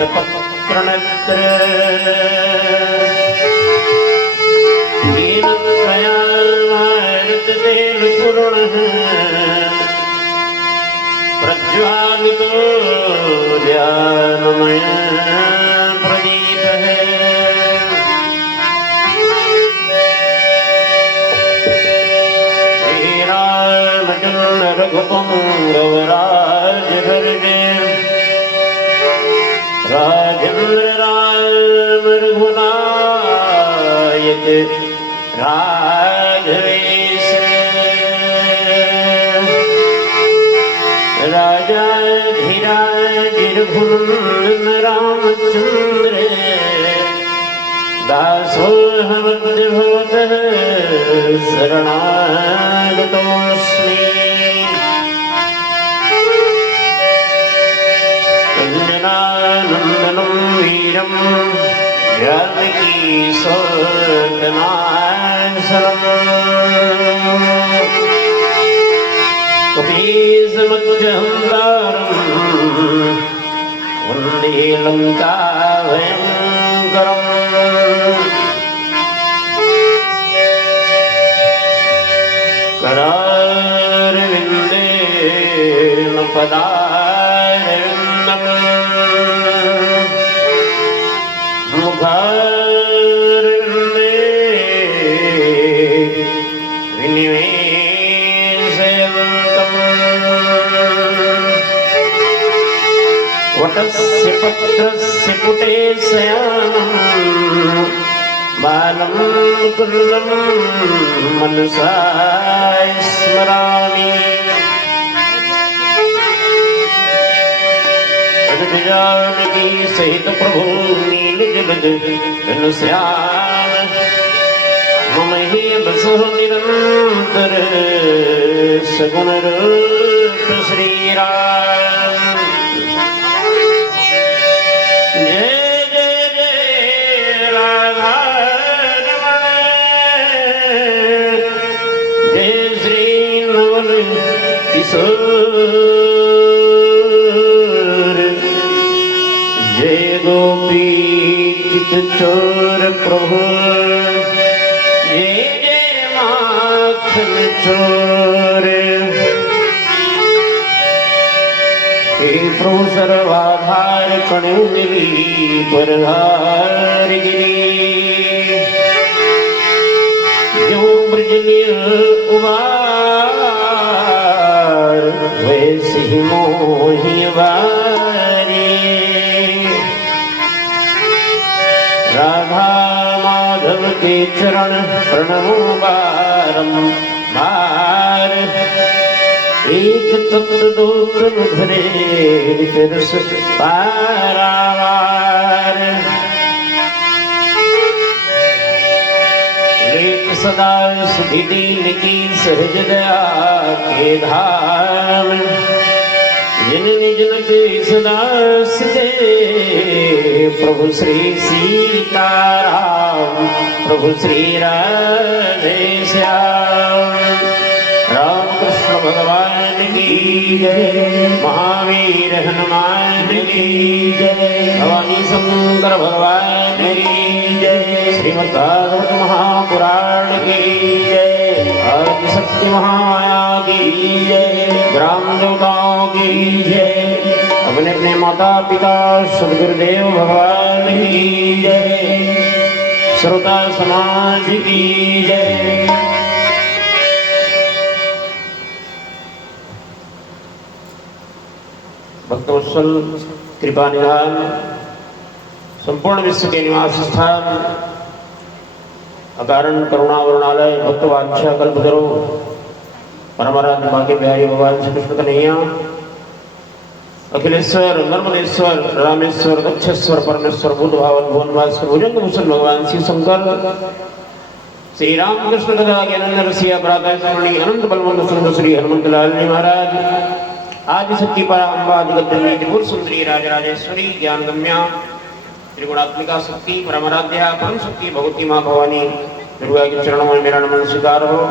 तपत्रणत्र दीनत्रयार्ततेन पूर्णः प्रज्वालितो ज्ञानमय प्रदीपः श्रीरामचन्द्र रघुपुङ्गवराजभर्गे राजेन्द्र राम रघुनायक राघवेश राजाधिराज रघुनंदन रामचंद्र दासोऽहमद्भुतः शरणागतोऽस्मि कल्याणानन्दनं वीरं जानकी सौतनाशनम् कपीशमज्जहन्तारं वन्दे लङ्काभयङ्करम् करारविन्देन पदारविन्दम् मुखारविन्दे विनिवेशयन्तम् वटस्य पत्रस्य पुटे शयानम् बालं कुर्लं मनसा स्मरामि जानकी सहित प्रभु नील जलद घनश्याम मम हे बसो निरंतर सगुण रूप श्री राम जय जय जय राधा रमण जय श्री नवल किशोर गोपी चित चोर प्रभु जय जय माखन चोर हे प्रभु सर्वाधार कणुगिरी परधार गिरी जो ब्रजनीय उबार वैसे ही मोहि राधा माधव के चरण प्रणमो बारंबार एक तत्व दो तनु धरे रस पारावार लेख सदा सुधि दीन की सहज दया के धाम जिन निज के सदा सजे प्रभु श्री सीताराम प्रभु श्री राधेश्याम रामकृष्ण भगवान की जय महावीर हनुमान की जय भवानी शंकर भगवान की जय श्रीमद्भागवत महापुराण की जय आदिशक्ति महामाया की जय ग्राम देवताओं की जय अपने अपने माता पिता सदगुरुदेव भगवान की जय श्रोता समाज की जय भक्तवत्सल कृपा निधान संपूर्ण विश्व के निवास स्थान अकारण करुणा वरुणालय भक्तवांछा कल्पतरो परमाराध्य बांके बिहारी भगवान श्री कृष्ण कन्हैया अखिलेश्वर नर्मदेश्वर रामेश्वर दक्षेश्वर परमेश्वर बुद्ध भावन भुवन भास्कर भुजंग भूषण भगवान शिव शंकर श्री रामकृष्ण तथा ज्ञानंद रसिया प्रातः स्मरणी अनंत बलवंत सुंदर श्री हनुमंत लाल जी महाराज आदि शक्ति पराम्बा जगद्दंडी त्रिपुर सुंदरी राजराजेश्वरी ज्ञान गम्या त्रिगुणात्मिका शक्ति परमाराध्या परम शक्ति भगवती माँ भवानी दुर्गा के चरणों में मेरा नमन स्वीकार हो।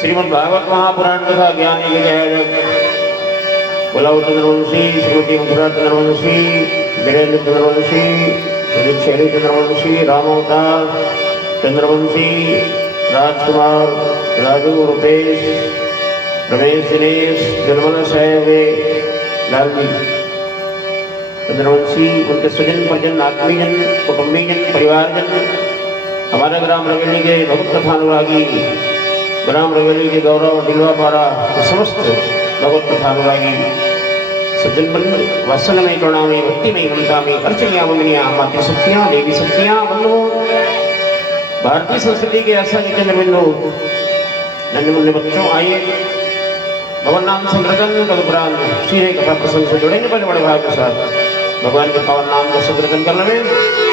श्रीमद् भागवत महापुराण तथा ज्ञान गुलाब चंद्रवंशी, श्रीमती मथुरा चंद्रवंशी, वीरेंद्र चंद्रवंशी, शैली चंद्रवंशी, रामवतार चंद्रवंशी, राजकुमार, राजू, रुपेश, रमेश, दिनेश, निर्मला सहवे, लालजी चंद्रवंशी, उनके स्वजन परिजन, आत्मीजन, कुटुंबीजन, परिवारजन, हमारे ग्राम रवेली के भगवत कथानुरागी, ग्राम रवेली के गौरव डिलवापारा समस्त भगवत कथानुरागी सज्जन बंधु वत्सलमय करुणामय भक्तिमय ममतामय अर्चनीय वंदनीय मातृशक्तियाँ, देवी शक्तियाँ, बंधु भारतीय संस्कृति के ऐसा चंद्र बिंदु नन्हे मुन्ने बच्चों, आइए भगवान नाम संकीर्तन तदुपरांत श्री कथा प्रसंग से जुड़ेंगे बड़े बड़े भाव के साथ भगवान के पावन नाम का संकीर्तन कर रहे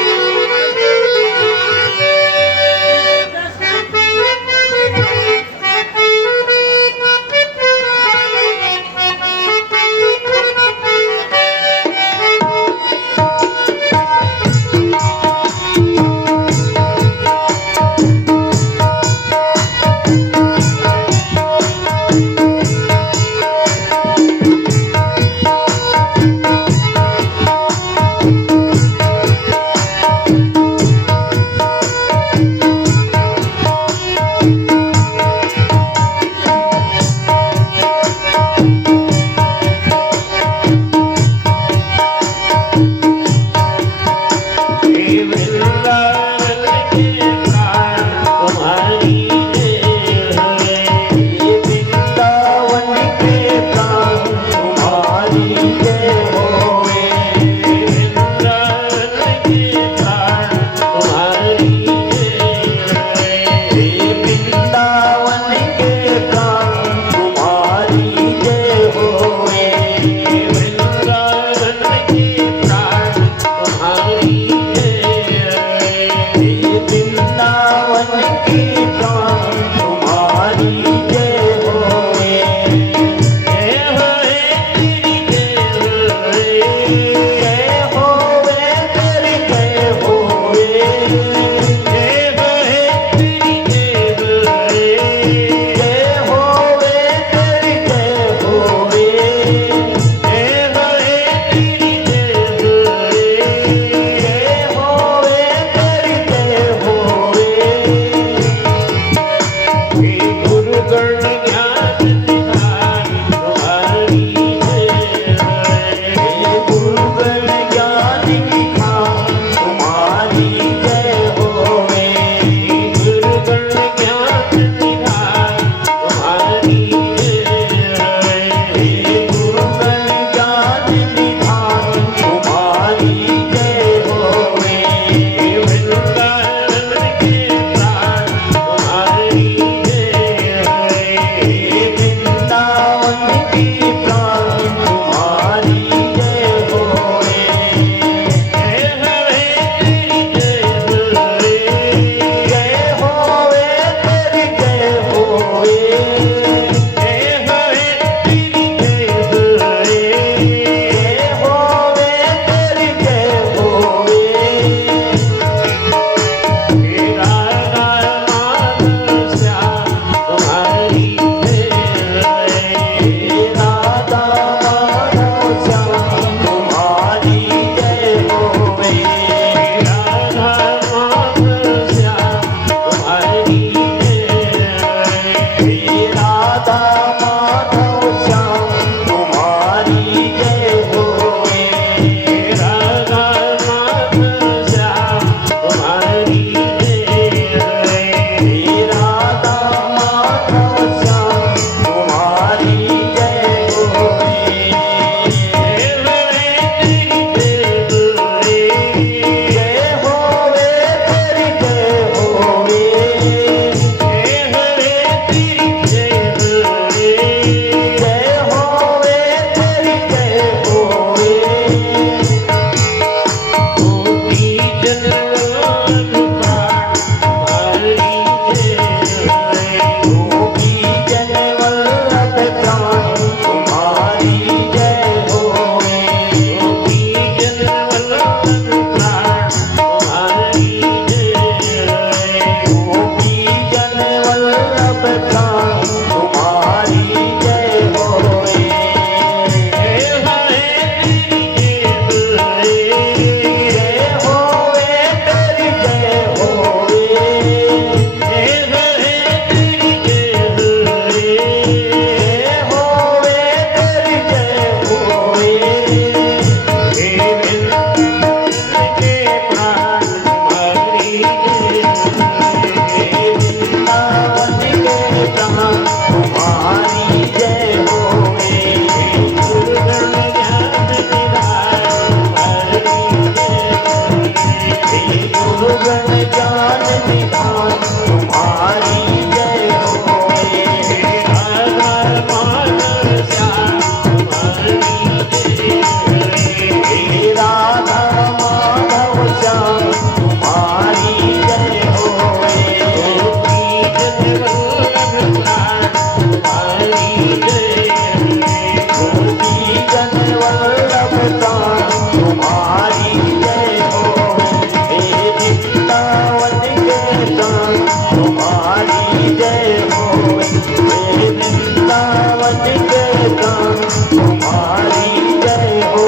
तुम्हारी जय हो।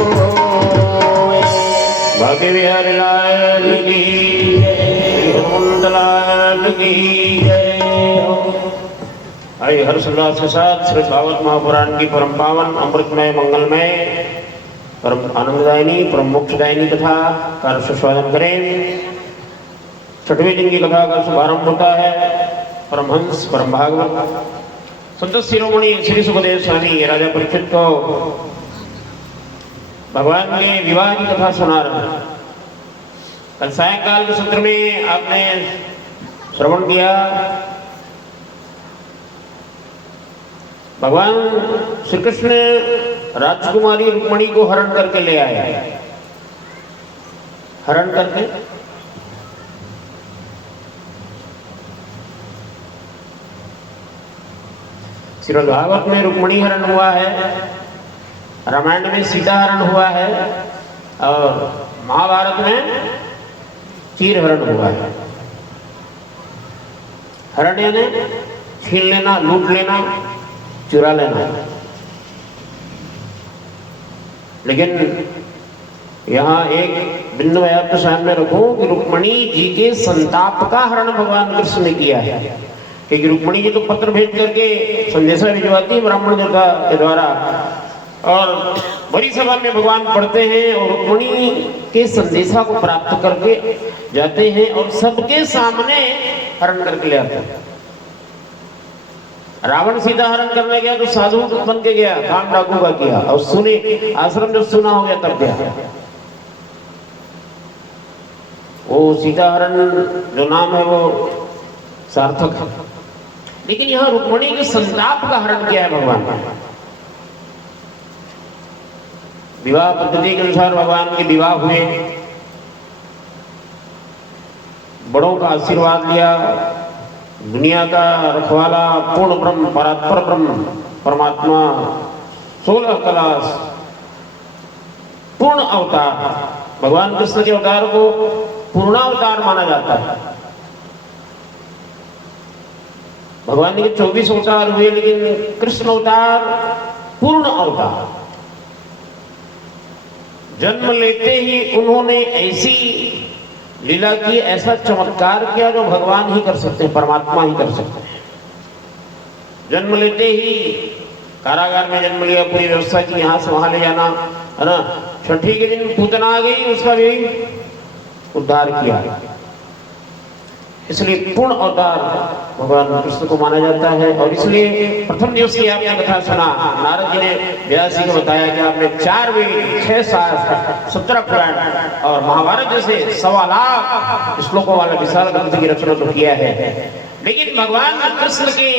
भाग्य बिहारी लाल की जय, हनुमंत लाल की जय हो। आइए हर्षोल्लास के साथ श्री भागवत महापुराण की परम पावन अमृतमय मंगलमय परम आनंददायिनी परम मोक्षदायिनी कथा का सुस्वागत करें। छठवें दिन की कथा का शुभारंभ होता है। परमहंस परम भागवत संत शिरोमणि श्री सुखदेव स्वामी राजा परीक्षित को भगवान के विवाह की कथा सुना रहे हैं। कल सायंकाल के सत्र में आपने श्रवण किया, भगवान श्री कृष्ण राजकुमारी रुक्मिणी को हरण करके ले आए। हरण करके श्रीमद् भागवत में रुक्मिणी हरण हुआ है, रामायण में सीता हरण हुआ है और महाभारत में चीर हरण हुआ है। हरण यानी छीन लेना, लूट लेना, चुरा लेना। लेकिन यहाँ एक बिंदु मैं आपके सामने रखूं कि रुक्मिणी जी के संताप का हरण भगवान कृष्ण ने किया है। क्योंकि रुक्मिणी जी तो पत्र भेज करके संदेशा भिजवाती है ब्राह्मण देवता के द्वारा, और बड़ी सभा में भगवान पढ़ते हैं और रुक्मिणी के संदेशा को प्राप्त करके जाते हैं और सबके सामने हरण करके ले आते हैं। रावण सीता हरण करने गया तो साधु बन के गया, काम डाकू का किया, और सुने आश्रम जब सुना हो गया तब गया। वो सीता हरण जो नाम है वो सार्थक है। लेकिन यहाँ रुक्मिणी के संताप का हरण किया है भगवान ने। विवाह पद्धति के अनुसार भगवान के विवाह हुए, बड़ों का आशीर्वाद लिया, दुनिया का रखवाला पूर्ण ब्रह्म परात्पर ब्रह्म परमात्मा 16 कला पूर्ण अवतार, भगवान कृष्ण के अवतार को पूर्णावतार माना जाता है। भगवान के 24 अवतार हुए, लेकिन कृष्ण अवतार पूर्ण अवतार। जन्म लेते ही उन्होंने ऐसी लीला की, ऐसा चमत्कार किया जो भगवान ही कर सकते हैं, परमात्मा ही कर सकते हैं। जन्म लेते ही कारागार में जन्म लिया, पूरी व्यवस्था की यहाँ से वहां ले जाना, है ना। छठी के दिन पूतना आ गई, उसका भी उद्धार किया। इसलिए पूर्ण अवतार भगवान कृष्ण को माना जाता है। और इसलिए प्रथम दिवस की आपने कथा सुना, नारद जी ने व्यास जी को बताया कि आपने 4 वेद 6 शास्त्र 17 पुराण और महाभारत जैसे 1.25 लाख श्लोकों वाला विशाल ग्रंथ की रचना तो किया है, लेकिन भगवान कृष्ण के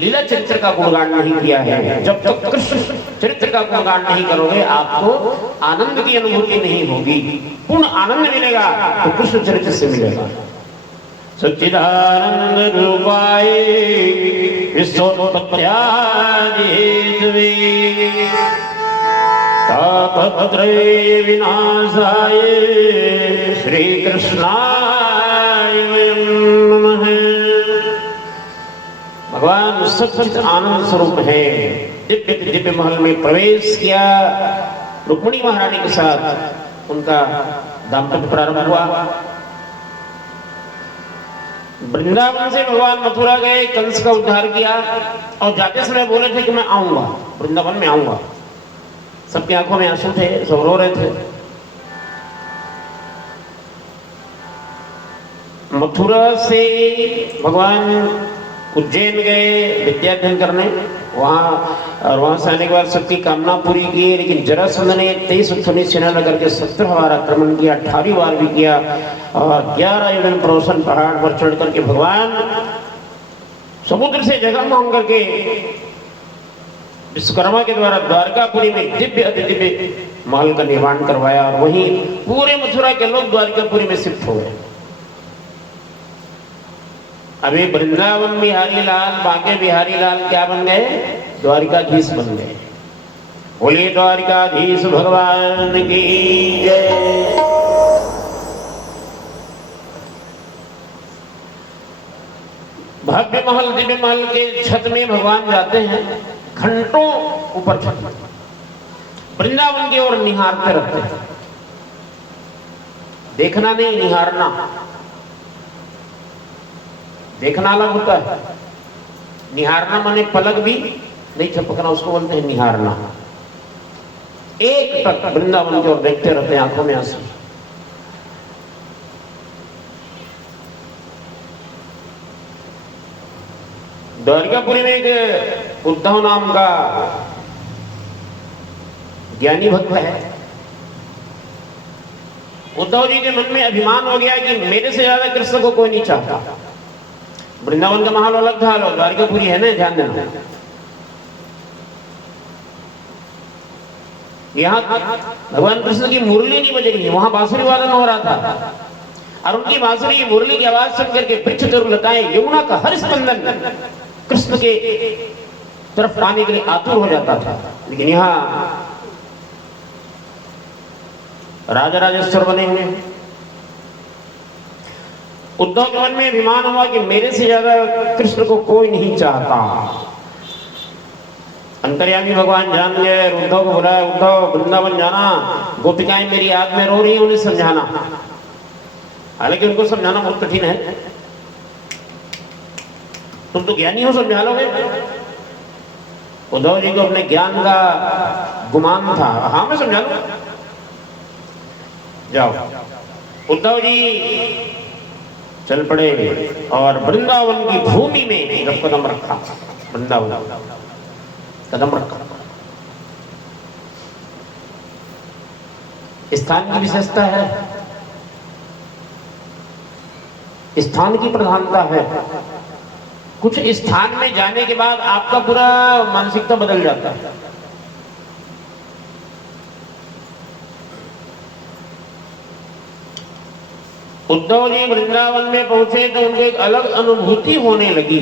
लीला चरित्र का गुणगान नहीं किया है। जब तक कृष्ण चरित्र का गुणगान नहीं करोगे आपको आनंद की अनुभूति नहीं होगी। पूर्ण आनंद मिलेगा तो कृष्ण चरित्र से मिलेगा। सच्चिदानंद रूपाय विश्वोत्पत्त्यादिहेतवे तापत्रय विनाशाय श्री कृष्णाय नमः। भगवान सच्चिद आनंद स्वरूप है। दिव्य दिव्य महल में प्रवेश किया, रुक्मिणी महारानी के साथ उनका दाम्पत्य प्रारंभ हुआ। वृंदावन से भगवान मथुरा गए, कंस का उद्धार किया और जाते समय बोले थे कि मैं आऊंगा, वृंदावन में आऊंगा। सबकी आंखों में आंसू थे, सब रो रहे थे। मथुरा से भगवान उज्जैन गए विद्या अध्ययन करने, वहां से आने के बाद सबकी कामना पूरी की। लेकिन जरासंध ने 23 उत्थानी सेना लगा करके 17 बार आक्रमण किया, 18वीं बार भी किया और 11 योजन प्रवसन पहाड़ पर चढ़ करके भगवान समुद्र से जगह मांग करके विश्वकर्मा के द्वारा द्वारकापुरी में दिव्य अति दिव्य महल का निर्माण करवाया और वहीं पूरे मथुरा के लोग द्वारकापुरी में शिफ्ट हो गए। अभी वृंदावन बिहारी लाल, बांके बिहारी लाल क्या बन गए? द्वारिकाधीश बन गए। बोलिए द्वारिकाधीश भगवान की जय। भव्य महल, दिव्य महल के छत में भगवान जाते हैं, घंटों ऊपर छत। वृंदावन की ओर निहारते रहते हैं। देखना नहीं, निहारना। देखना अलग होता है, निहारना माने पलक भी नहीं झपकना, उसको बोलते हैं निहारना। एक टक वृंदावन की ओर देखते रहते हैं, आंखों में आंसू। द्वारिकापुरी में एक उद्धव नाम का ज्ञानी भक्त है। उद्धव जी के मन में अभिमान हो गया कि मेरे से ज्यादा कृष्ण को कोई नहीं चाहता। वृंदावन का माहौल अलग था, द्वारिकापुरी है ना, ध्यान देना। यहाँ भगवान कृष्ण की मुरली नहीं बज रही है, वहां बांसुरी वादन हो रहा था, और उनकी बांसुरी मुरली की आवाज सुन करके वृक्ष तरु लताएं, यमुना का हर स्पंदन कृष्ण के तरफ पाने के लिए आतुर हो जाता था। लेकिन यहाँ राजा राजेश्वर बने हुए। उद्धव के मन में अभिमान हुआ कि मेरे से ज्यादा कृष्ण को कोई नहीं चाहता। अंतर्यामी भगवान जान गए, उद्धव को बुलाया, उद्धव वृंदावन जाना, गोपिकाएं मेरी याद में रो रही हैं, उन्हें समझाना। हालांकि उनको समझाना बहुत कठिन है, तुम तो ज्ञानी हो, समझा लोगे। उद्धव जी को अपने ज्ञान का गुमान था, हाँ मैं समझा लूं, जाओ। उद्धव जी चल पड़े और वृंदावन की भूमि में जब कदम रखा, वृंदावन कदम रखा। स्थान की विशेषता है, स्थान की प्रधानता है। कुछ स्थान में जाने के बाद आपका पूरा मानसिकता बदल जाता है। उद्धव जी वृंदावन में पहुंचे तो उनको एक अलग अनुभूति होने लगी।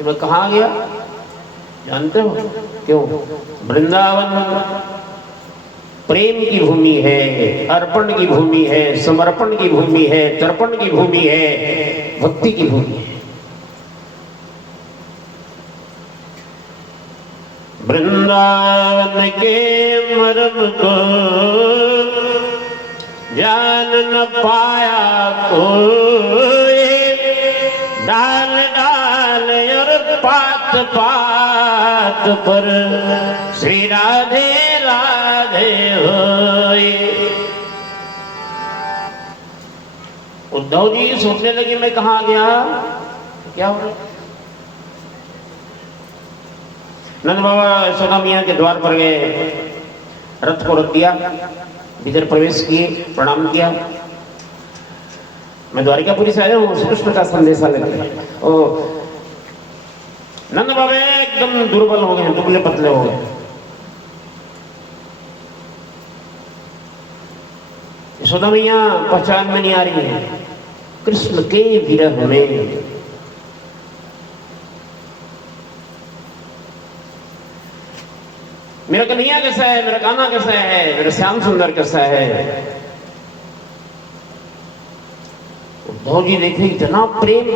मैं कहाँ गया जानते हो क्यों? वृंदावन प्रेम की भूमि है, अर्पण की भूमि है, समर्पण की भूमि है, तर्पण की भूमि है, भक्ति की भूमि है। वृंदावन के मर्म को जान न पाया कोई, डाल डाल और पात पात पर श्री राधे राधे होए। उद्धव जी सोचने लगे मैं कहाँ गया, क्या हो रहा? नंद बाबा यशोदा मियां के द्वार पर गए, रथ को रख दिया, भीतर प्रवेश किए, प्रणाम किया। मैं द्वारिकापुरी से आया हूँ, कृष्ण का संदेशा लेकर। नंद बाबा एकदम दुर्बल हो गए, दुबले पतले हो गए। यशोदा मैया पहचान में नहीं आ रही है, कृष्ण के विरह में। मेरा कन्हैया कैसा है, मेरा कान्हा कैसा है, मेरा श्याम सुंदर कैसा है। उद्धव जी देखे इतना प्रेम,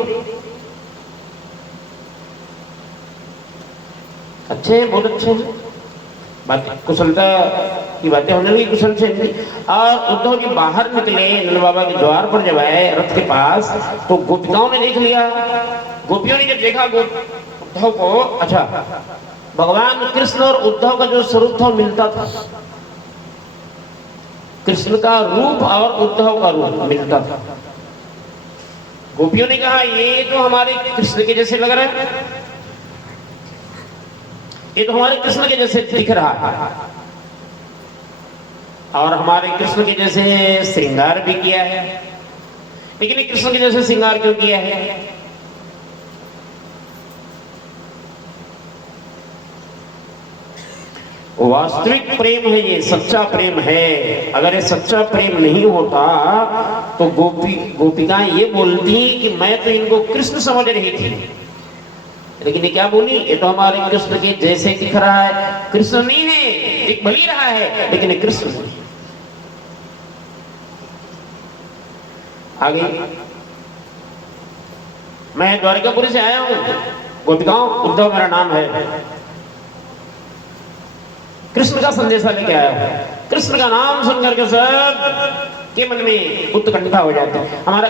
अच्छे हैं, बहुत अच्छे हैं, बात कुशलता की बातें होने लगी, कुशल से। और उद्धव जी बाहर निकले, नंद बाबा के द्वार पर जब आए रथ के पास, तो गोपिकाओं ने देख लिया। गोपियों ने जब देखा उद्धव को, अच्छा भगवान कृष्ण और उद्धव का जो स्वरूप था मिलता था, कृष्ण का रूप और उद्धव का रूप मिलता था। गोपियों ने कहा ये तो हमारे कृष्ण के जैसे लग रहा है, ये तो हमारे कृष्ण के जैसे दिख रहा है, और हमारे कृष्ण के जैसे श्रृंगार भी किया है। लेकिन कृष्ण के जैसे श्रृंगार क्यों किया है? वास्तविक प्रेम है, ये सच्चा प्रेम है। अगर ये सच्चा प्रेम नहीं होता तो गोपिकाएं ये बोलती कि मैं तो इनको कृष्ण समझ रही थी, लेकिन ये क्या बोली, ये तो हमारे कृष्ण के जैसे दिख रहा है। कृष्ण नहीं है, एक बलि रहा है, लेकिन ये कृष्ण नहीं। आगे मैं द्वारिकापुरी से आया हूं, गोपिकाओं उद्धव मेरा नाम है, कृष्ण का संदेशा लेके आया हूं। कृष्ण का नाम सुनकर के सब के मन में उत्कंठा हो जाती है। हमारा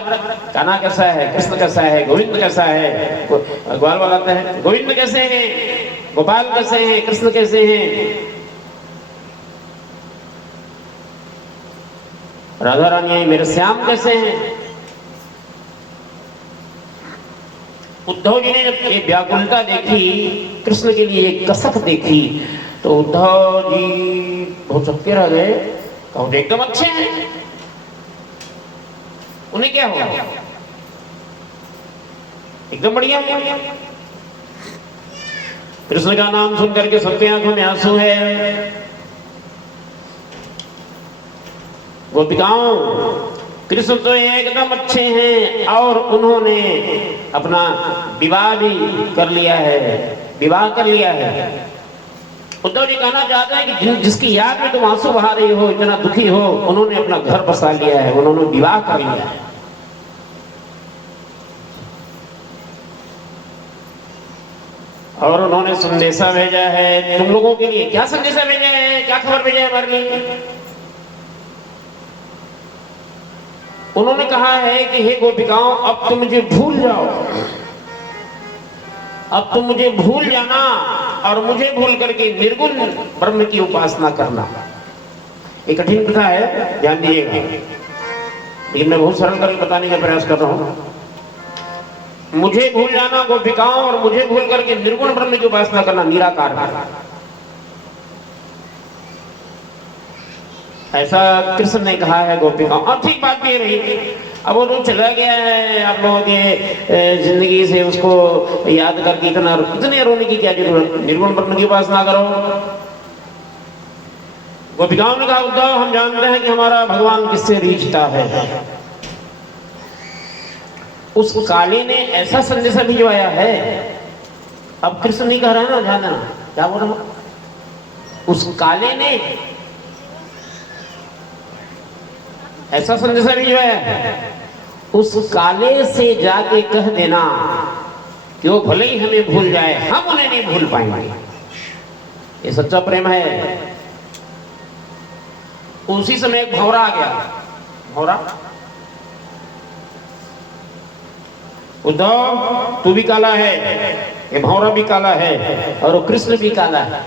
कान्हा कैसा है, कृष्ण कैसा है, गोविंद कैसा है। ग्वाल वाला आता है, गोविंद कैसे हैं, गोपाल कैसे हैं, कृष्ण कैसे हैं, राधा रानी मेरे श्याम कैसे हैं। उद्धव जी ने जब ये व्याकुलता देखी, कृष्ण के लिए कसक देखी, तो उद्धव जी बहुत चौंके रह गए। कहो एकदम अच्छे हैं, उन्हें क्या हुआ, एकदम बढ़िया है। कृष्ण का नाम सुनकर के सबके आंखों में आंसू है। गोपिकाओं, कृष्ण तो एकदम अच्छे हैं और उन्होंने अपना विवाह भी कर लिया है, विवाह कर लिया है। उद्धव जी कहना चाहते हैं कि जिसकी याद में तुम आंसू बहा रही हो, इतना दुखी हो, उन्होंने अपना घर बसा लिया है, उन्होंने विवाह कर लिया है। और उन्होंने संदेशा भेजा है तुम लोगों के लिए। क्या संदेशा भेजा है, क्या खबर भेजा है हमारे लिए? उन्होंने कहा है कि हे गोपिकाओं, अब तुम मुझे भूल जाओ, अब तुम मुझे भूल जाना और मुझे भूल करके निर्गुण ब्रह्म की उपासना करना। ये कठिन कथा है, ध्यान दीजिएगा, लेकिन मैं बहुत सरल करके बताने का प्रयास कर रहा हूं। मुझे भूल जाना गोपिकाओं और मुझे भूल करके निर्गुण ब्रह्म की उपासना करना, निराकार। ऐसा कृष्ण ने कहा है गोपिकाओं। और ठीक बात भी रही, अब वो तो चला गया है आप लोगों के जिंदगी से, उसको याद करके इतने रोने की क्या जरूरत, निर्गुण ब्रह्म की उपासना करो। गोपिकाओं ने कहा उद्धव, हम जानते हैं कि हमारा भगवान किससे रीझता है। उस काले ने ऐसा संदेशा भिजवाया है। अब कृष्ण नहीं कह रहा है ना, ध्यान देना क्या बोल रहा हूं। उस काले ने ऐसा संदेशा भिजवाया है, उस काले से जाके कह देना कि वो भले ही हमें भूल जाए, हम उन्हें नहीं भूल पाएंगे। ये सच्चा प्रेम है। उसी समय एक भौरा आ गया। भौरा, उद्धव तू भी काला है, ये भौरा भी काला है और वो कृष्ण भी काला है।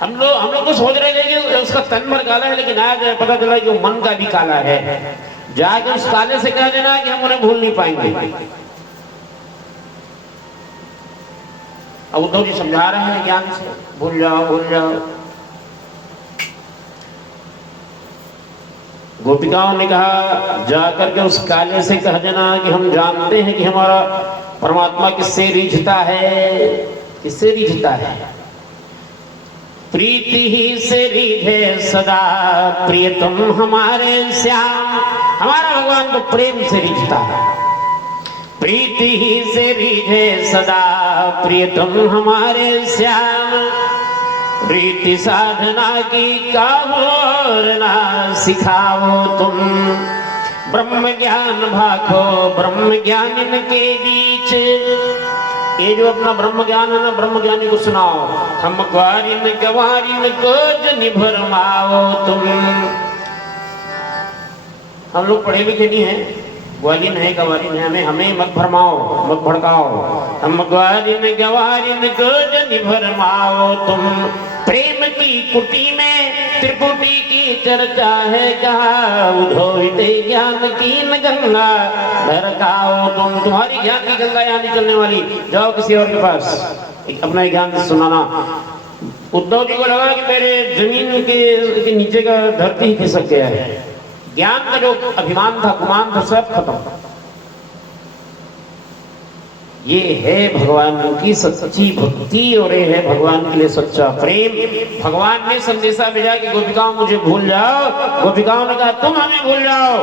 हम लोग तो सोच रहे थे कि उसका तन भर काला है, लेकिन आज पता चला कि वो मन का भी काला है। जाके उस काले से कह देना कि हम उन्हें भूल नहीं पाएंगे। अब उद्धव जी समझा रहे हैं ज्ञान से, भूल जाओ भूल जाओ। गोपिकाओं ने कहा जाकर के उस काले से कह देना कि हम जानते हैं कि हमारा परमात्मा किससे रीझता है, किससे रीझता है। प्रीति ही से रीझे सदा प्रियतम हमारे श्याम। हमारा भगवान तो प्रेम से रीझता है। प्रीति ही से रीझे सदा प्रियतम हमारे श्याम। प्रीति साधना की काहोर ना सिखाओ तुम। ब्रह्म ज्ञान भाखो ब्रह्म ज्ञान इनके बीच। ये जो अपना ब्रह्म ज्ञान है ना, ब्रह्म ज्ञानी को सुनाओ। हम ग्वारिन गवारिन को जनि भरमाओ तुम। हम लोग पढ़े लिखे नहीं हैं, ग्वालिन है गवारिन है, हमें मत भरमाओ मत भड़काओ। हम ग्वारिन गवारिन को जनि भरमाओ तुम। प्रेम की कुटी में त्रिपुटी की चर्चा है, कहा उधोते ज्ञान की न गंगा भड़काओ तुम। तुम्हारी ज्ञान की गंगा यहाँ निकलने वाली, जाओ किसी और के पास अपना ज्ञान सुनाना। उद्धव जी को लगा कि मेरे जमीन के नीचे का धरती ही खिसक गया है। ज्ञान का जो अभिमान था, गुमान था, सब खत्म। ये है भगवान की सच्ची भक्ति और ये है भगवान के लिए सच्चा प्रेम। भगवान ने संदेशा भेजा कि गोपिकाओं मुझे भूल जाओ। गोपिकाओं ने कहा तुम हमें भूल जाओ,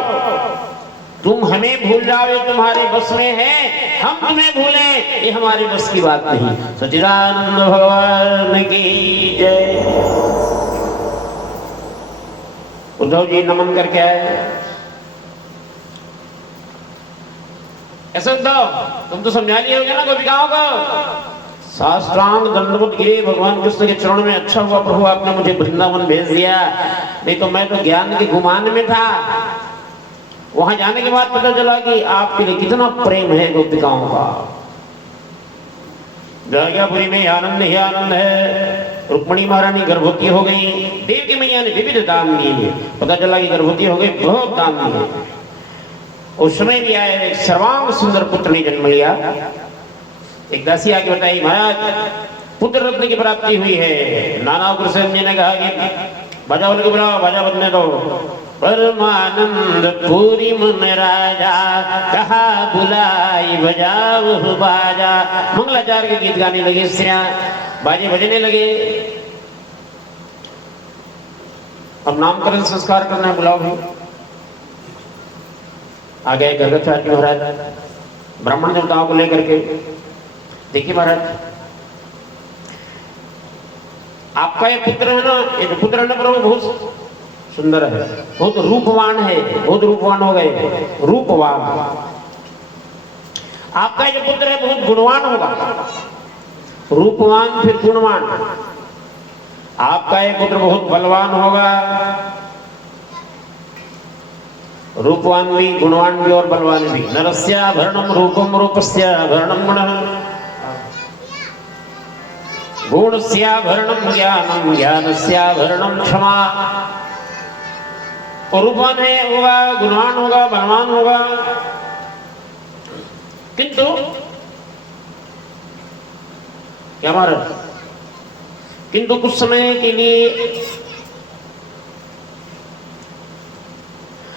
तुम हमें भूल जाओ, ये तुम्हारे बस में है। हम तुम्हें भूलें ये हमारे बस की बात नहीं। सच्चिदानंद भगवान की जय। उद्धव जी नमन करके आए। ऐसा उद्धव तुम तो समझा लिए होगे ना गोपिकाओं को। साष्टांग दंडवत गिरे भगवान कृष्ण के चरण में, अच्छा हुआ प्रभु आपने मुझे वृंदावन भेज दिया, नहीं तो मैं तो ज्ञान के गुमान में था। वहां जाने के बाद पता चला कि आपके लिए कितना प्रेम है गोपिकाओं का। द्वारकापुरी में आनंद ही आनंद है। रुक्मणी महारानी गर्भवती हो गई, देव की मैया ने विविध दान दिए, पता चला कि गर्भवती हो गई, बहुत दान दिए। उस समय भी आए, एक सर्वांग सुंदर पुत्र ने जन्म लिया। एक दासी आके बताई, महाराज पुत्र रत्न की प्राप्ति हुई है। नाना गुरुसेन जी ने कहा कि बाजा वाले को बुलाओ, बाजा बजने दो। परमानंद पूरी मन राजा, कहा बुलाई बजाओ बाजा। मंगलाचार्य के गीत गाने लगे, स्त्रियां बाजे बजने लगे। अब नामकरण संस्कार करना है, बुलाओ भाई। आ गए गर्गाचार्य महाराज ब्राह्मण देवताओं को लेकर के। देखिए महाराज, आपका ये पुत्र है ना, ये पुत्र है ना प्रभु, बहुत सुंदर है, बहुत रूपवान है, बहुत रूपवान हो गए, रूपवान। आपका ये पुत्र है बहुत गुणवान होगा, रूपवान फिर गुणवान। आपका ये पुत्र बहुत बलवान होगा, रूपवान भी, गुणवान भी और बलवान भी। नरस्याभरणं रूपम रूपस्याभरणं गुणः, गुणस्याभरणं ज्ञानं ज्ञानस्याभरणं क्षमा। और रूपवान है होगा, गुणवान होगा, बलवान होगा, किंतु क्या महाराज, किंतु कुछ समय के लिए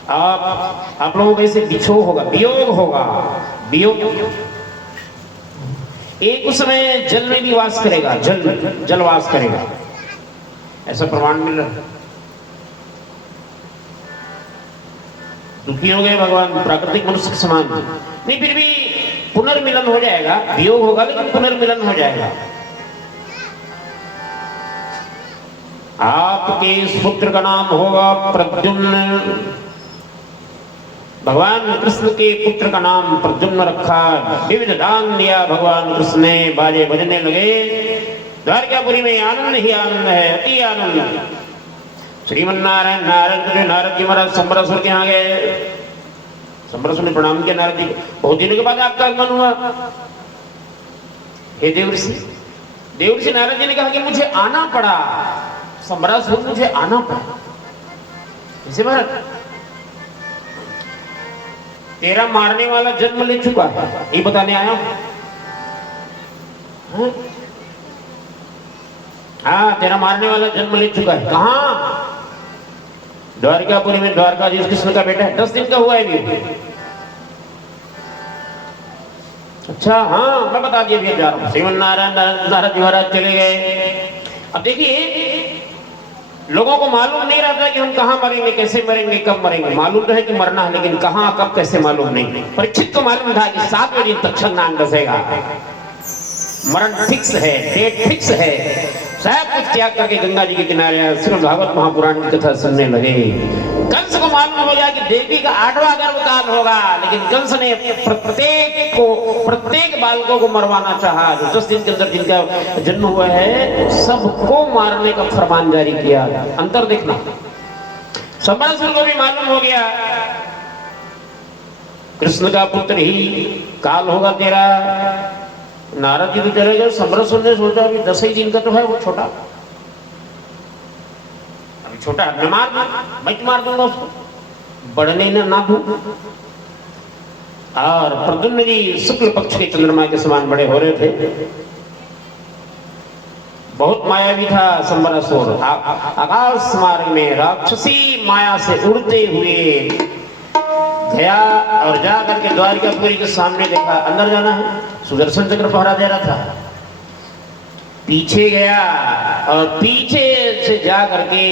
आप लोगों को ऐसे बिछोह होगा, वियोग होगा, वियोग। एक उस समय जल में भी वास करेगा, जल वास करेगा, ऐसा प्रमाण मिल रहा है। दुखी हो गए भगवान, प्राकृतिक मनुष्य के समान नहीं, फिर भी पुनर्मिलन हो जाएगा, वियोग होगा लेकिन पुनर्मिलन हो जाएगा। आपके इस पुत्र का नाम होगा प्रद्युम्न। भगवान कृष्ण के पुत्र का नाम प्रद्युम्न रखा, विविध दान दिया भगवान कृष्ण ने, बाजे बजने लगे। द्वारकापुरी में आनंद ही आनंद है, अति आनंद। श्रीमन्नारायण नारद जी महाराज संबरासुर के यहाँ गए। संबरासुर ने प्रणाम किया नारद जी को, बहुत दिनों के बाद आपका आगमन हुआ हे देवर्षि। देवर्षि नारद जी ने कहा कि मुझे आना पड़ा, संबरासुर मुझे आना पड़ा। इसे महाराज, तेरा मारने वाला जन्म ले चुका है, ये बताने आया हूं। हाँ, तेरा मारने वाला जन्म ले चुका है। कहां? द्वारकापुरी में, द्वारकाधीश कृष्ण का बेटा है, 10 दिन का हुआ है भी। अच्छा हाँ, मैं बता दिया भैया, जा रहा हूं। श्रीमन्नारायण नारद जी महाराज चले गए। अब देखिए, लोगों को मालूम नहीं रहता कि हम कहां मरेंगे, कैसे मरेंगे, कब मरेंगे। मालूम तो है कि मरना है, लेकिन कहां कब कैसे मालूम नहीं। परीक्षित को मालूम था कि 7वें दिन तक छन्नांग डसेगा, मरण फिक्स है, डेट फिक्स है। सब कुछ त्याग करके गंगा जी के किनारे श्रीमद् भागवत महापुराण की कथा सुनने लगे। कंस को मालूम हो गया कि देवी का 8वां गर्भकाल होगा, लेकिन कंस ने प्रत्येक बालकों को मरवाना चाहा। जो 10 दिन के अंदर जिनका जन्म हुआ है, सबको मारने का फरमान जारी किया। अंतर देखना, संबरासुर को भी मालूम हो गया कृष्ण का पुत्र ही काल होगा तेरा। नारद जी तो चले गए, संबरासुर ने सोचा अभी 10 ही दिन का तो है, वो छोटा, अभी छोटा है, मैं मार दूंगा उसको, बढ़ने ना दूं। और प्रद्युम्न जी शुक्ल पक्ष के चंद्रमा के समान बड़े हो रहे थे, बहुत मायावी था संबरासुर। आकाश मार्ग में राक्षसी माया से उड़ते हुए गया और जा करके द्वारकापुरी के सामने देखा, अंदर जाना है, सुदर्शन चक्र पहरा दे रहा था। पीछे गया और पीछे से जा करके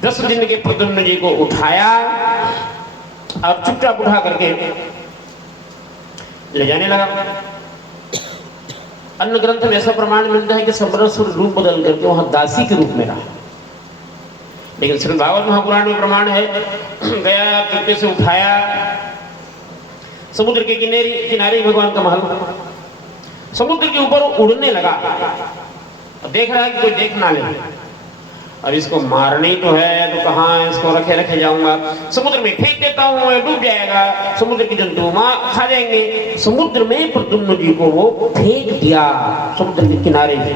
10 दिन के प्रद्युम्न जी को उठाया और चुपचाप उठा करके ले जाने लगा। अन्य ग्रंथ में ऐसा प्रमाण मिलता है कि संबरासुर रूप बदल करके वहां दासी के रूप में रहा, लेकिन श्रीमद् भागवत महापुराण में प्रमाण है, गया कृपे से उठाया, समुद्र के किनारे भगवान का महल, समुद्र के ऊपर उड़ने लगा। देख रहा है कि कोई देख ना ले, अब इसको मारने तो है, तो कहाँ इसको रखे रखे जाऊंगा, समुद्र में फेंक देता हूँ, डूब जाएगा, समुद्र के जंतु खा जाएंगे। समुद्र में प्रद्युम्न जी को वो फेंक दिया समुद्र के किनारे से।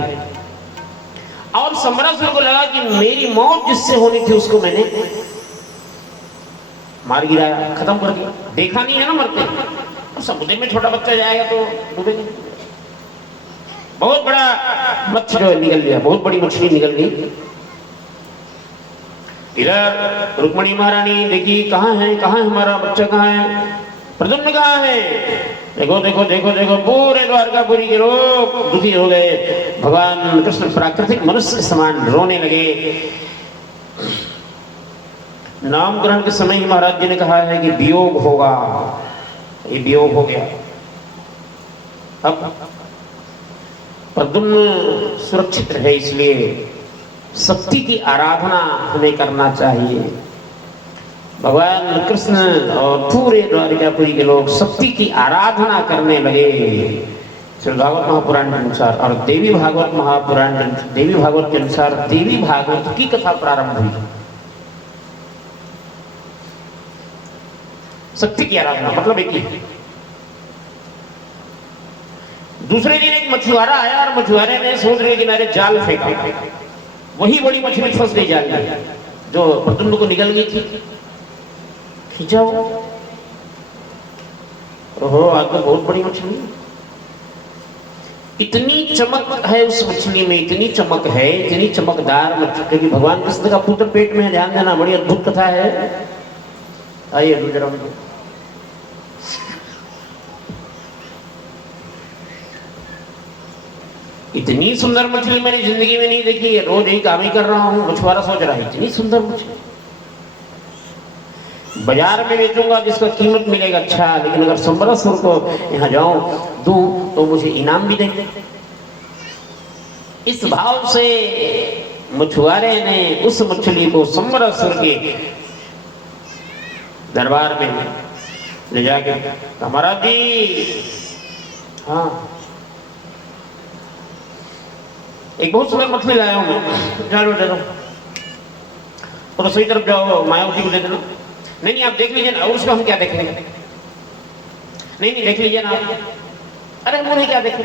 और सम्रासुर को लगा कि मेरी मौत जिससे होनी थी उसको मैंने मार गिराया, खत्म कर दिया। देखा नहीं है ना मरते, तो समुद्र में छोटा बच्चा जाएगा तो डूबेगा। बहुत बड़ा मच्छर निकल गया, बहुत बड़ी मछली निकल गई। इधर रुक्मणी महारानी देखी, कहाँ है हमारा बच्चा, कहाँ है, प्रद्युम्न कहाँ है। देखो देखो देखो देखो, पूरे द्वारकापुरी के लोग दुखी हो गए। भगवान कृष्ण प्राकृतिक मनुष्य के समान रोने लगे। नामकरण के समय ही महाराज जी ने कहा है कि वियोग होगा, ये वियोग हो गया। अब प्रद्युम्न सुरक्षित रहे, इसलिए शक्ति की आराधना हमें करना चाहिए। भगवान कृष्ण और पूरे द्वारकापुरी के लोग शक्ति की आराधना करने लगे। श्री भागवत महापुराण के अनुसार और देवी भागवत के अनुसार देवी भागवत की कथा प्रारंभ हुई। शक्ति की आराधना मतलब एक ही। दूसरे दिन एक मछुआरा आया और मछुआरे ने समुद्र के किनारे जाल फेंका। वही बड़ी मछली फंस गई जाल में, जो प्रद्युम्न को निकल गई थी। खींचा वो, ओहो आज तो बहुत बड़ी मछली। इतनी चमक है उस मछली में, इतनी चमक है, इतनी चमकदार मछली, क्योंकि भगवान कृष्ण का पुत्र पेट में है। ध्यान देना, बड़ी अद्भुत कथा है। आइए जरा, इतनी सुंदर मछली मैंने जिंदगी में नहीं देखी है। रोज यही काम ही कर रहा हूँ। मछुआरा सोच रहा है इतनी सुंदर मछली बाजार में बेचूंगा जिसका कीमत मिलेगा, अच्छा, लेकिन अगर सम्रासुर को यहाँ जाऊं दूं तो मुझे इनाम भी देंगे। इस भाव से मछुआरे ने उस मछली को सम्रासुर के दरबार में ले जाके महाराज जी, हाँ एक बहुत सुंदर मछली लाया हूं मैं, चलो दे दो। और सही तरफ जाओ, मायावती को दे देना। नहीं आप देख लीजिए ना। और उसको हम क्या देखेंगे? नहीं देख लीजिए ना आप। अरे मुझे क्या देखें,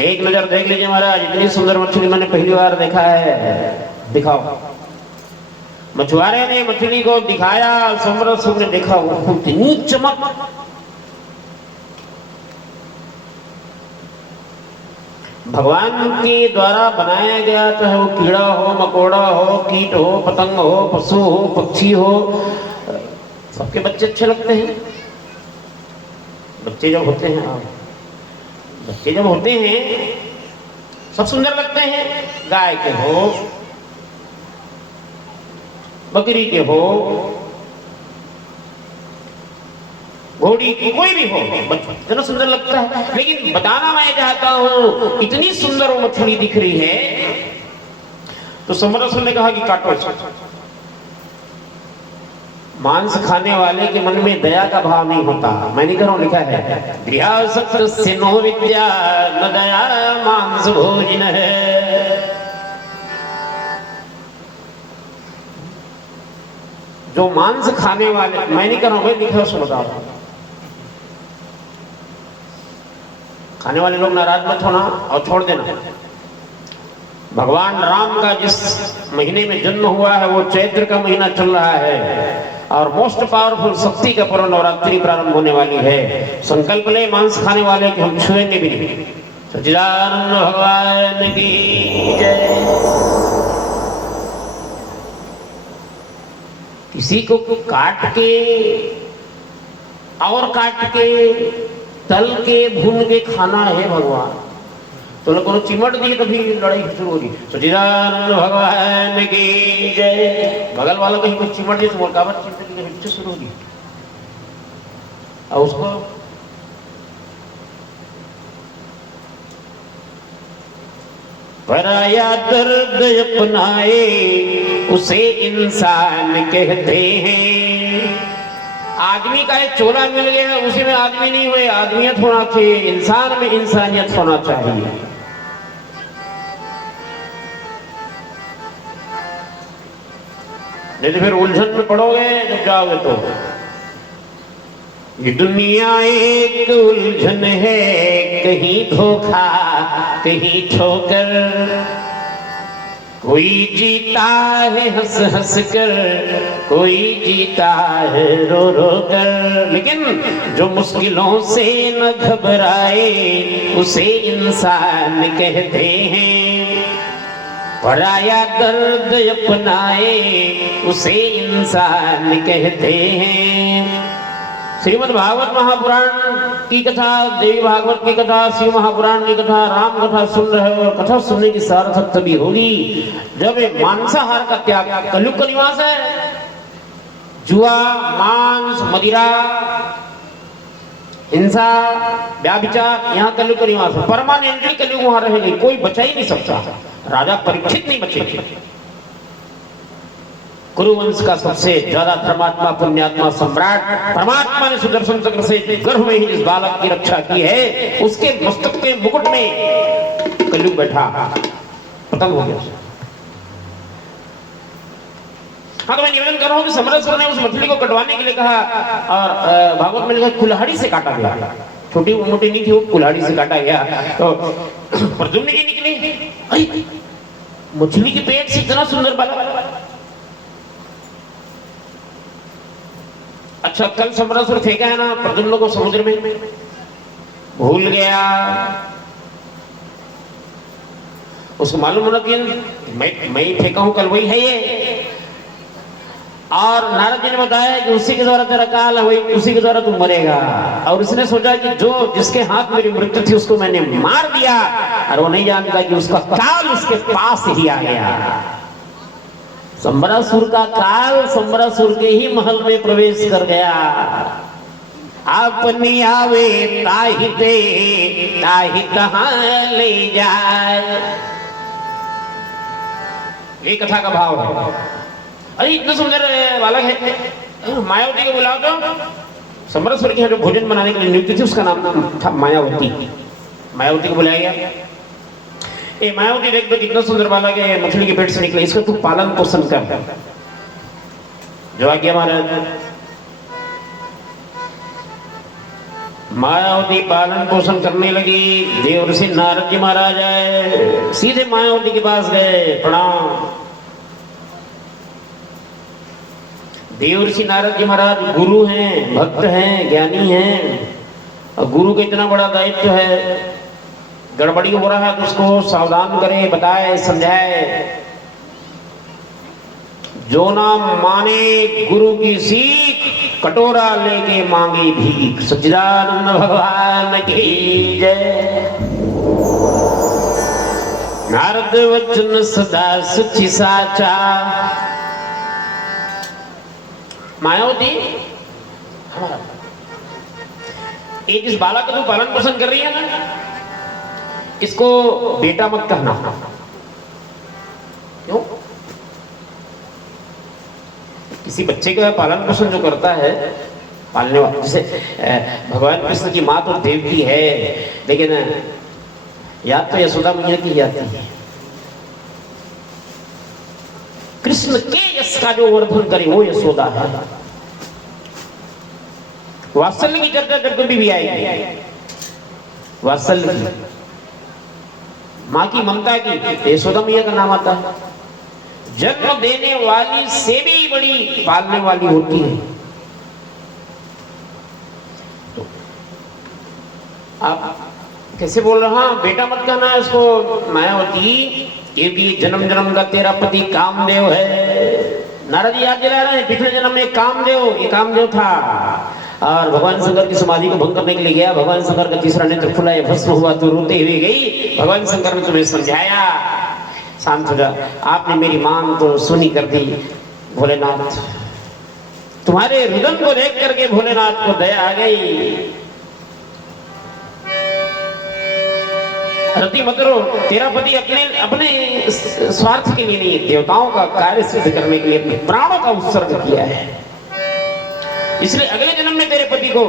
एक नजर देख लीजिए महाराज, इतनी सुंदर मछली मैंने पहली बार देखा है, दिखाओ। मछुआरे ने मछली को दिखाया, सम्रासुर ने देखा, वो इतनी चमक। भगवान के द्वारा बनाया गया, चाहे वो कीड़ा हो, मकोड़ा हो, कीट हो, पतंग हो, पशु हो, पक्षी हो, सबके बच्चे अच्छे लगते हैं। बच्चे जब होते हैं सब सुंदर लगते हैं। गाय के हो, बकरी के हो, घोड़ी की, कोई भी हो, इतना सुंदर लगता है। लेकिन बताना मैं चाहता हूं, इतनी सुंदर वो मछली दिख रही है, तो सम्रासुर ने कहा कि काटो। मांस खाने वाले के मन में दया का भाव नहीं होता। मैं नहीं कह रहा हूं, लिखा है गृहासक्त सिनो विद्या न दया मांस भोजन है। जो मांस खाने वाले, मैं नहीं कह रहा हूं, मैं लिखा उसको बता रहा हूं। खाने वाले लोग नाराज मत होना और छोड़ देना। भगवान राम का जिस महीने में जन्म हुआ है वो चैत्र का महीना चल रहा है और मोस्ट पावरफुल शक्ति का पर्व नवरात्रि प्रारंभ होने वाली है। संकल्प ले मांस खाने वाले कि हम छुएंगे भी नहीं। सच्चिदानंद भगवान की जय। किसी को काट के और काट के तल के भून के खाना है भगवान, तो लोगों ने चिमट दी तो फिर लड़ाई शुरू होगी। सच्चिदानंद भगवान की जय। बगल वालों कहीं कुछ चिमट दी तो मुल्कावत चिमट की शुरू होगी और उसको पराया दर्द अपनाए उसे इंसान कहते हैं। आदमी का एक चोला मिल गया, उसी में आदमी नहीं हुए, आदमियत होना चाहिए, इंसान में इंसानियत होना चाहिए। नहीं तो फिर उलझन में पड़ोगे जब जाओगे तो। ये दुनिया एक उलझन है, कहीं धोखा कहीं ठोकर, कोई जीता है हंस हंस कर, कोई जीता है रो रो कर, लेकिन जो मुश्किलों से न घबराए उसे इंसान कहते हैं, पराया दर्द अपनाए उसे इंसान कहते हैं। श्रीमद् भागवत महापुराण की कथा, देवी भागवत की कथा, शिव महापुराण की कथा, राम कथा सुन रहे हो, और कथा सुनने की सार्थक तभी होगी जब मांसाहार का त्याग, कलयुग का निवास है, जुआ, मांस, मदिरा, हिंसा, व्याभिचार, यहाँ कलयुग का निवास है। परमानेंटली कलयुग वहां रहेगी, कोई बचा ही नहीं सकता। राजा परीक्षित नहीं बचे। कुरुवंश का सबसे ज्यादा धर्मात्मा पुण्यात्मा सम्राट परमात्मा ने सुदर्शन चक्र से गर्भ में ही जिस बालक की रक्षा की है, उसके मस्तक के मुकुट में कलयुग बैठा, खत्म हो गया। हाँ, तो मैं निवेदन कर रहा हूं कि समरेश्वर ने उस मछली को कटवाने के लिए कहा, और भागवत में लिखा कुल्हाड़ी से काटा गया। छोटी मोटी नहीं थी वो, कुल्हाड़ी से काटा गया। तो प्रद्युम्न जी निकले, मछली के पेट से इतना सुंदर बालक। अच्छा, कल समरेश्वर फेंका है ना प्रद्युम्न को समुद्र में, भूल गया। उसको मालूम होना कि मैं ही फेंका हूं, कल वही है ये। और नारद जी ने बताया कि उसी के द्वारा तेरा काल है, वही उसी के द्वारा तू मरेगा। और उसने सोचा कि जो जिसके हाथ मेरी मृत्यु थी उसको मैंने मार दिया, और वो नहीं जानता कि उसका काल उसके पास ही आ गया। संबरासुर का काल संबरासुर के ही महल में प्रवेश कर गया। अपनी आवे ताहि दे, ताहि कहां ले जाए, ये कथा का भाव है। अरे इतना सुंदर बालक है, मायावती को बुलाओ तो। समरेश्वर की जो भोजन बनाने के लिए नियुक्त थी उसका नाम था मायावती। मायावती को बुलाया गया। ए मायावती, देख दो कितना सुंदर बालक है, मछली के पेट से निकले, इसका तू पालन पोषण कर। जो आज्ञा महाराज। मायावती पालन पोषण करने लगी। देवर्षि नारद जी महाराज आए, सीधे मायावती के पास गए, प्रणाम। देवर्षि नारद जी महाराज गुरु हैं, भक्त हैं, ज्ञानी हैं, और गुरु का इतना बड़ा दायित्व है। गड़बड़ी हो रहा है तो उसको सावधान करे, बताए, समझाए। जो ना माने गुरु की सीख, कटोरा लेके मांगे भीख। सच्चिदानंद भगवान की जय। नारद वचन सदा सच्ची साचा। मायावती, ये जिस बालक का तू पालन पोषण कर रही है ना, इसको बेटा मत कहना। क्यों? किसी बच्चे का पालन पोषण जो करता है, पालने वाला, जैसे भगवान कृष्ण की माँ तो देवकी है, लेकिन याद तो यशोदा मैया की आती है। कृष्ण के यश का जो वर्धन करे वो यशोदा है। वात्सल्य की चर्चा जब कभी भी आएगी, वात्सल्य की, माँ की ममता की, यशोदा मैया का नाम आता है। जन्म देने वाली से भी बड़ी पालने वाली होती है। तो आप कैसे बोल रहे? हाँ, बेटा मत कहना है इसको मायावती, ये भी जन्म जन्म का तेरा पति कामदेव है। नारद जी याद दिला रहे हैं, पिछले जन्म में कामदेव, ये कामदेव था, और भगवान शंकर की समाधि को भंग करने के लिए गया। भगवान शंकर का तीसरा नेत्र खुला, भस्म हुआ तो रोते हुए गई। भगवान शंकर ने तुम्हें समझाया, शांत हो जा। आपने मेरी मांग तो सुनी कर दी। भोलेनाथ, तुम्हारे रुदन को देख करके भोलेनाथ को दया आ गई। रति मत रो, तेरा पति अपने स्वार्थ के लिए नहीं, देवताओं का कार्य सिद्ध करने के लिए अपने प्राणों का उत्सर्ग किया है। इसलिए अगले जन्म में तेरे पति को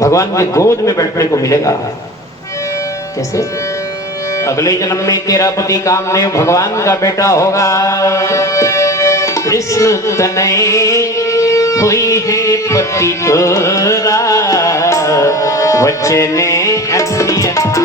भगवान की गोद में बैठने को मिलेगा। कैसे? अगले जन्म में तेरा पति कामदेव भगवान का बेटा होगा। कृष्ण तनय हुई है पति तोरा, वचने अन्यथा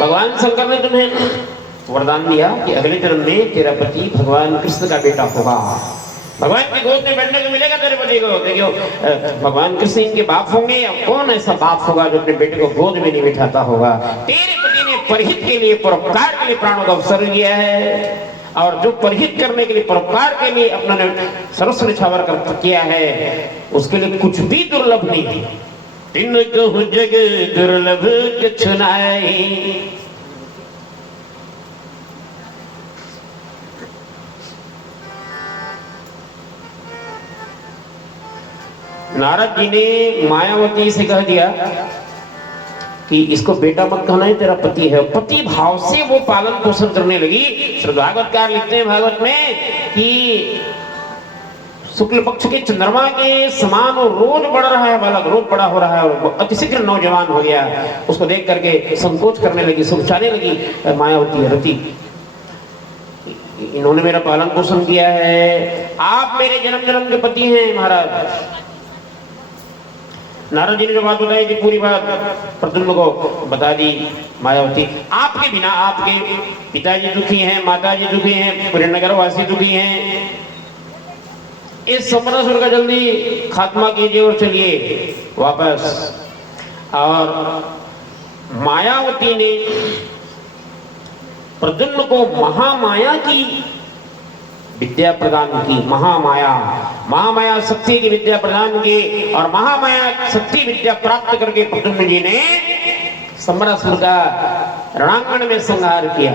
भगवान शंकर ने तुम्हें वरदान दिया कि अगले जन्म में तेरा पति भगवान कृष्ण का बेटा होगा। भगवान की गोद में बैठने को मिलेगा तेरे पति को। देखियो, भगवान कृष्ण इनके बाप होंगे या कौन ऐसा बाप होगा जो अपने बेटे को गोद में नहीं बिठाता होगा। तेरे पति ने परहित के लिए, परोपकार के लिए प्राणों का अवसर दिया है, और जो परहित करने के लिए, परोपकार के लिए अपना सर्वस्व निछावर किया है, उसके लिए कुछ भी दुर्लभ नहीं है। तीन कहूं जग दुर्लभ कछु नाई। नारद जी ने मायावती से कह दिया कि इसको बेटा मत कहना, है तेरा पति है। पति भाव से वो पालन पोषण करने लगी। श्री भागवतकार लिखते हैं भागवत में कि शुक्ल पक्ष के चंद्रमा के समान वो रोज बढ़ रहा है, बालक रोज बड़ा हो रहा है और अतिशीघ्र नौजवान हो गया। उसको देख करके संकोच करने लगी, सुचाने लगी मायावती रति, इन्होंने मेरा पालन पोषण किया है, आप मेरे जन्म जन्म के पति हैं महाराज। नारद जी ने जो बात बताई थी पूरी बात प्रद्युम्न को बता दी मायावती। आपके बिना आपके पिताजी दुखी हैं, माताजी दुखी हैं, पूरे नगर वासी दुखी हैं। इस समरासुर का जल्दी खात्मा कीजिए और चलिए वापस। और मायावती ने प्रद्युम्न को महामाया की विद्या प्रदान की। महामाया शक्ति की विद्या प्रदान की, और महामाया शक्ति विद्या प्राप्त करके प्रद्युम्न जी ने समरासुर का रणांगण में संहार किया।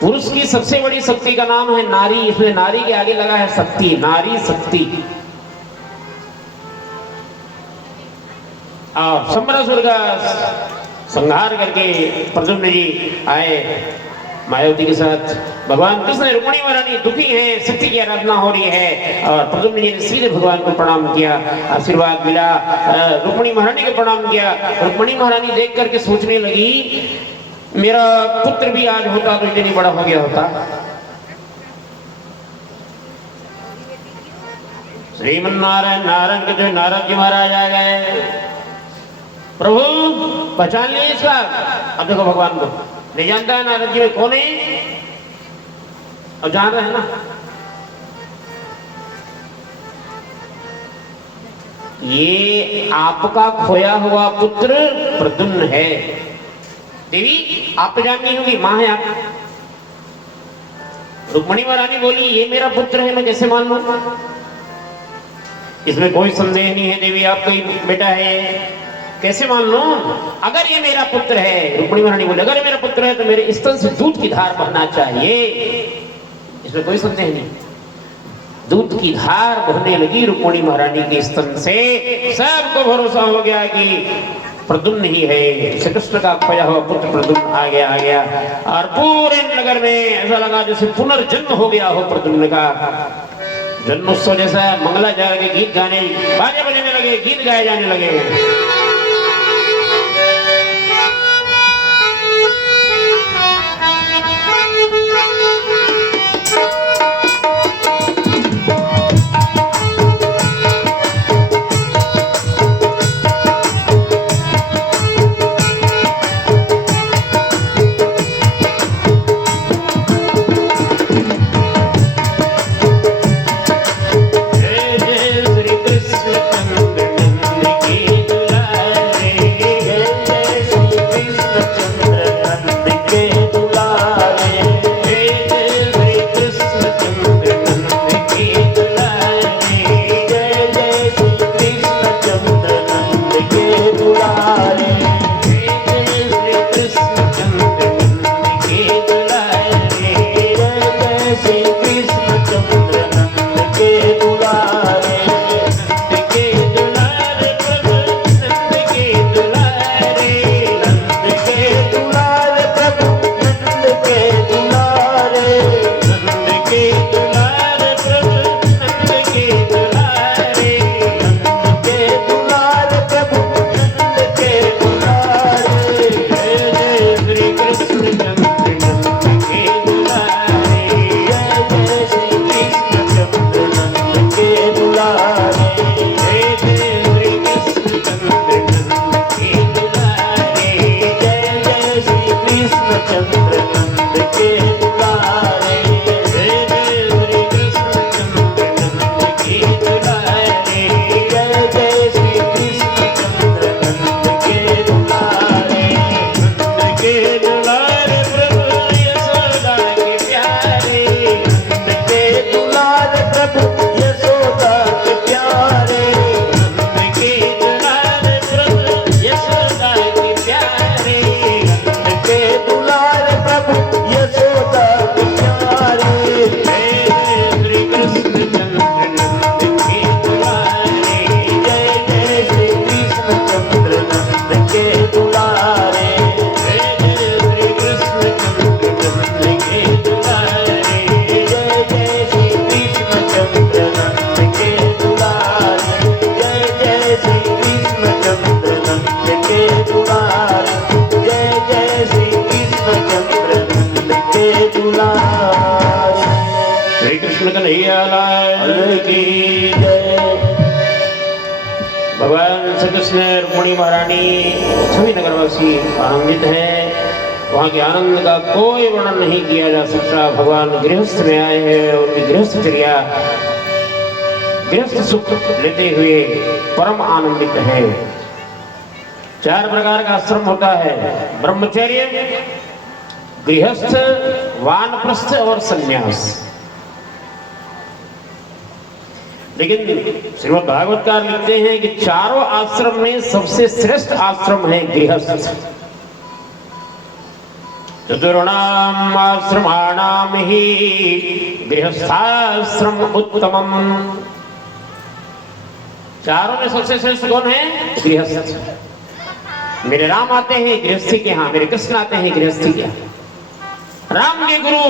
पुरुष की सबसे बड़ी शक्ति का नाम है नारी, इसलिए नारी के आगे लगा है शक्ति, नारी शक्ति। और समरासुर का संहार करके प्रद्युम्न जी आए मायावती के साथ। भगवान कृष्ण रुक्मिणी महारानी दुखी हैं, शक्ति की आराधना हो रही है, और प्रद्युम्न जी ने सीधे भगवान को प्रणाम किया, आशीर्वाद मिला। रुक्मिणी महारानी को प्रणाम किया। रुक्मिणी महारानी देख करके सोचने लगी, मेरा पुत्र भी आज होता तो इतनी बड़ा हो गया होता। श्रीमन्नारायण नारायण के जो नारद जी महाराज आ गए, प्रभु पहचान लिए इसका। अब देखो भगवान को नहीं जानता है नारद जी में कौन है, अब जान रहे हैं ना। ये आपका खोया हुआ पुत्र प्रद्युम्न है। देवी आप तो जानती होंगी, मां है आप। रुक्मिणी महारानी बोली ये मेरा पुत्र है, मैं कैसे मान लूं? इसमें कोई संदेह नहीं है देवी, आपका ही बेटा है, कैसे मान लूं? अगर ये मेरा पुत्र है, रुक्मिणी महारानी बोली अगर ये मेरा पुत्र है तो मेरे स्तन से दूध की धार बहना चाहिए, इसमें कोई संदेह नहीं। दूध की धार बहने लगी रुक्मिणी महारानी के स्तन से। सबको भरोसा हो गया कि प्रद्युम्न ही है, श्री कृष्ण का खोया हुआ पुत्र प्रद्युम्न आ गया। और पूरे नगर में ऐसा लगा जैसे पुनर्जन्म हो गया हो प्रद्युम्न का। जन्मोत्सव जैसा मंगलाचार्य के गीत गाने, बाजे बजने लगे, गीत गाए जाने लगे। दुलारे, जय जय श्री कृष्ण चंद्र नंद के दुलारे, जय जय श्री कृष्ण चंद्र नंद के दुलारे, जय जय श्री कृष्ण चंद्र नंद के दुलारे, जय जय श्री कृष्ण चंद्र नंद के दुलारे। श्री कृष्ण कन्हैया लाल की जय। भगवान श्री कृष्ण रुक्मिणी महारानी सभी नगरवासी आनंदित हैं। वहाँ के आनंद का कोई वर्णन नहीं किया जा सकता। भगवान गृहस्थ में आए हैं, उनकी गृहस्थचर्या गृहस्थ सुख लेते हुए परम आनंदित है। 4 प्रकार का आश्रम होता है, ब्रह्मचर्य, गृहस्थ, वानप्रस्थ और संन्यास। लेकिन श्रीमद् भागवतकार लिखते हैं कि चारों आश्रम में सबसे श्रेष्ठ आश्रम है गृहस्थ। चतुर्णाम आश्रमाणाम ही गृहस्थाश्रम उत्तमम। चारों में सबसे श्रेष्ठ कौन है? गृहस्थ। मेरे राम आते हैं गृहस्थी के यहाँ, मेरे कृष्ण आते हैं गृहस्थी के यहाँ। राम के गुरु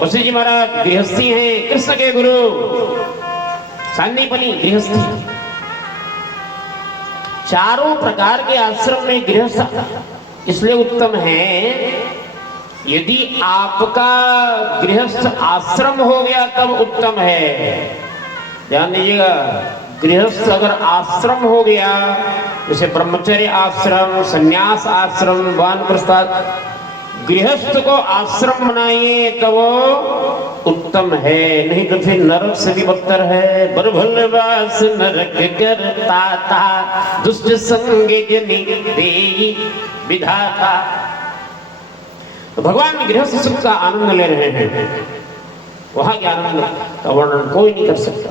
वशिष्ठ जी महाराज गृहस्थी हैं, कृष्ण के गुरु सांदीपनी गृहस्थी। चारों प्रकार के आश्रम में गृहस्थ इसलिए उत्तम है, यदि आपका गृहस्थ आश्रम हो गया तब उत्तम है। ध्यान दीजिएगा, गृहस्थ अगर आश्रम हो गया, जैसे ब्रह्मचर्य आश्रम, संन्यास आश्रम, वानप्रस्थ, गृहस्थ को आश्रम बनाइए तो वो उत्तम है, नहीं तो फिर नरक से भी बदतर है। बरभलवास नरक करता था, दुष्ट संग जनि देई विधाता। तो भगवान गृहस्थ सुख का आनंद ले रहे हैं, वहां के आनंद का वर्णन कोई नहीं कर सकता।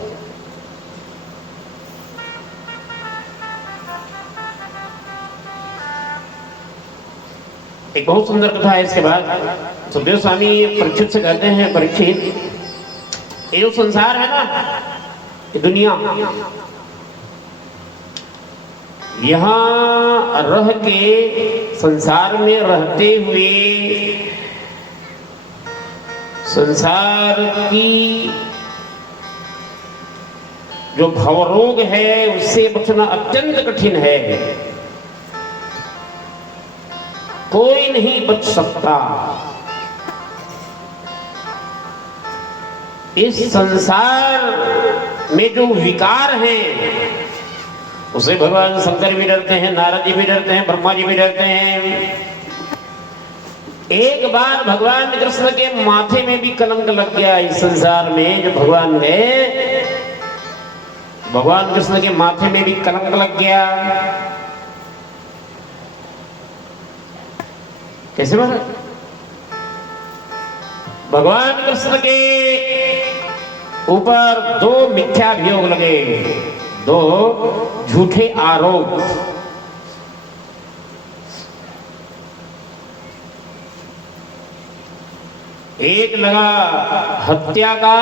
एक बहुत सुंदर कथा है। इसके बाद सुखदेव स्वामी परीक्षित से कहते हैं, परीक्षित, ये जो संसार है ना, ये दुनिया, यहाँ रह के, संसार में रहते हुए संसार की जो भवरोग है उससे बचना अत्यंत कठिन है। कोई नहीं बच सकता। इस संसार में जो विकार हैं उसे भगवान शंकर भी डरते हैं, नारद जी भी डरते हैं, ब्रह्मा जी भी डरते हैं। एक बार भगवान कृष्ण के माथे में भी कलंक लग गया। इस संसार में जो भगवान गए, भगवान कृष्ण के माथे में भी कलंक लग गया। कैसे बात? भगवान कृष्ण के ऊपर 2 मिथ्याभियोग लगे, 2 झूठे आरोप। एक लगा हत्या का,